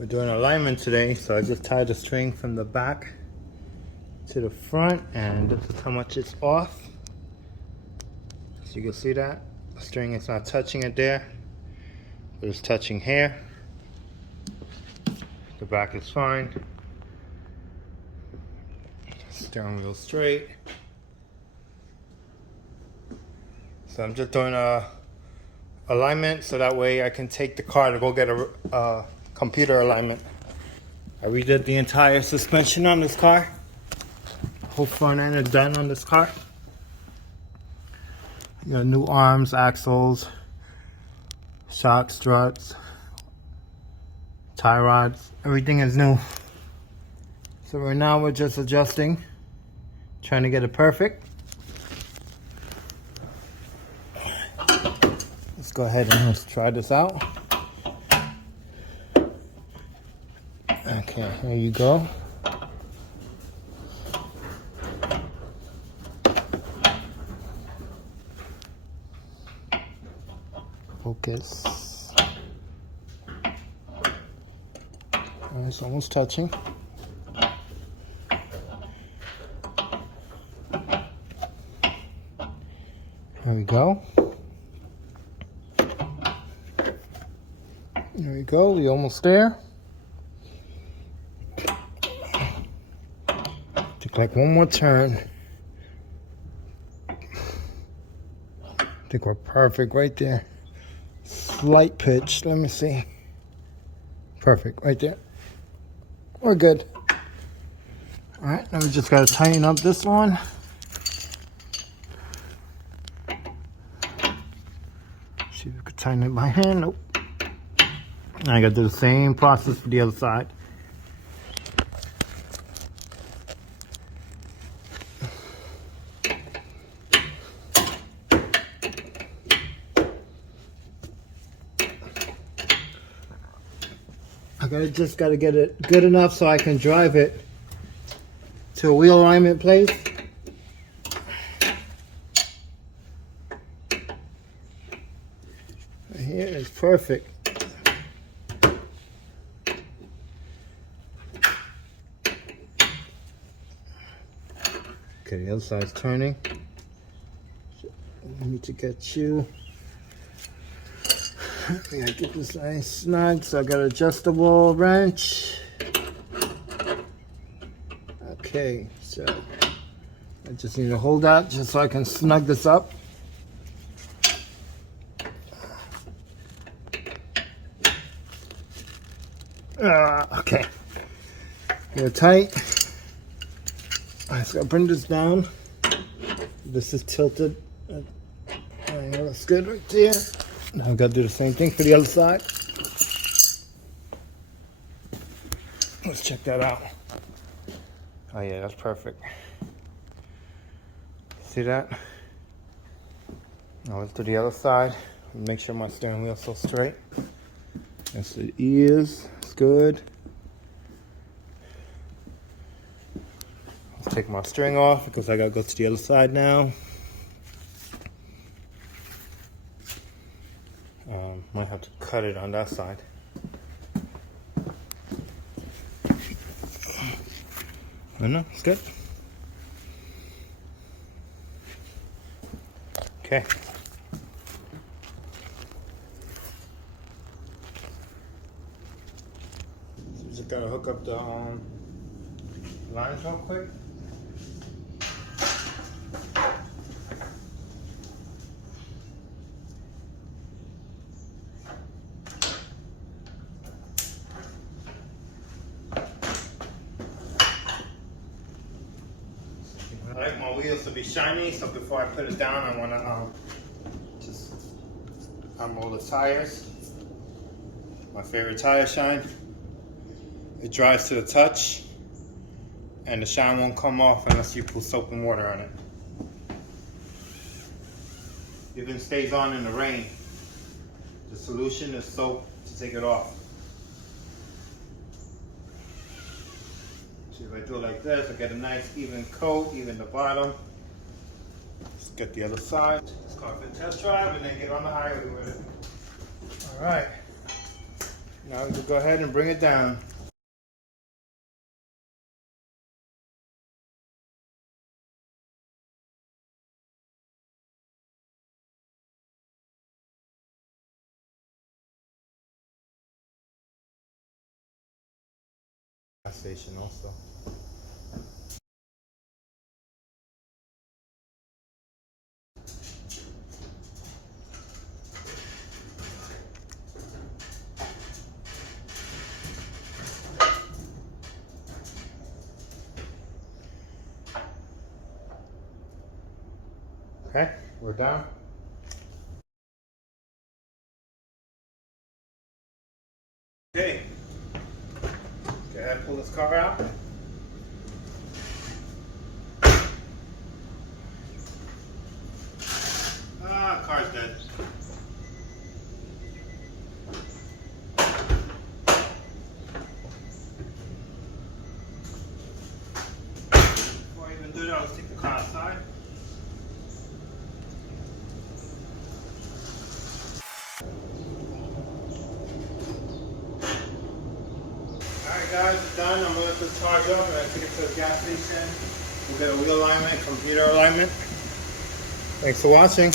We're doing alignment today, so I just tied the string from the back to the front, and this is how much it's off. So you can see that the string is not touching it there, but it's touching here. The back is fine. Steering wheel straight. So I'm just doing a alignment so that way I can take the car to go get a computer alignment. I redid the entire suspension on this car. Whole front end is done on this car. You got new arms, axles, shock struts, tie rods, everything is new. So right now we're just adjusting, trying to get it perfect. Let's go ahead and let's try this out. Okay, here you go. Focus. It's almost touching. There we go. There we go, we're almost there. Take like one more turn. I think we're perfect right there. Slight pitch, let me see. Perfect, right there. We're good. All right, now we just gotta tighten up this one. See if we could tighten it by hand. Nope. Now I gotta do the same process for the other side. Just gotta get it good enough so I can drive it to a wheel alignment place. Right here is perfect. Okay, the other side's turning. I need to get you. I gotta get this nice snug, so I got an adjustable wrench. Okay, so I just need to hold that just so I can snug this up. Okay, get it tight. I just gotta bring this down. This is tilted. That's good right there. Now I've got to do the same thing for the other side. Let's check that out. Oh yeah, that's perfect. See that? Now let's do the other side. Make sure my steering wheel's so straight. Yes, it is. It's good. Let's take my string off because I gotta go to the other side now. Might have to cut it on that side. I know, it's good. Okay. So just gotta hook up the lines real quick. I like my wheels to be shiny, so before I put it down, I want to just unroll the tires. My favorite tire shine. It dries to the touch, and the shine won't come off unless you put soap and water on it. It even stays on in the rain. The solution is soap to take it off. So if I do it like this, I get a nice even coat, even the bottom. Let's get the other side. Let's go for a test drive and then get on the highway with it. All right. Now we can go ahead and bring it down. Gas station also. Okay, we're down. Okay, go ahead and pull this car out. Ah, car's dead. Before I even do that, let's take the car outside. Alright guys, it's done. I'm going to let this charge up and I take it to the gas station. We'll get a wheel alignment, computer alignment. Thanks for watching.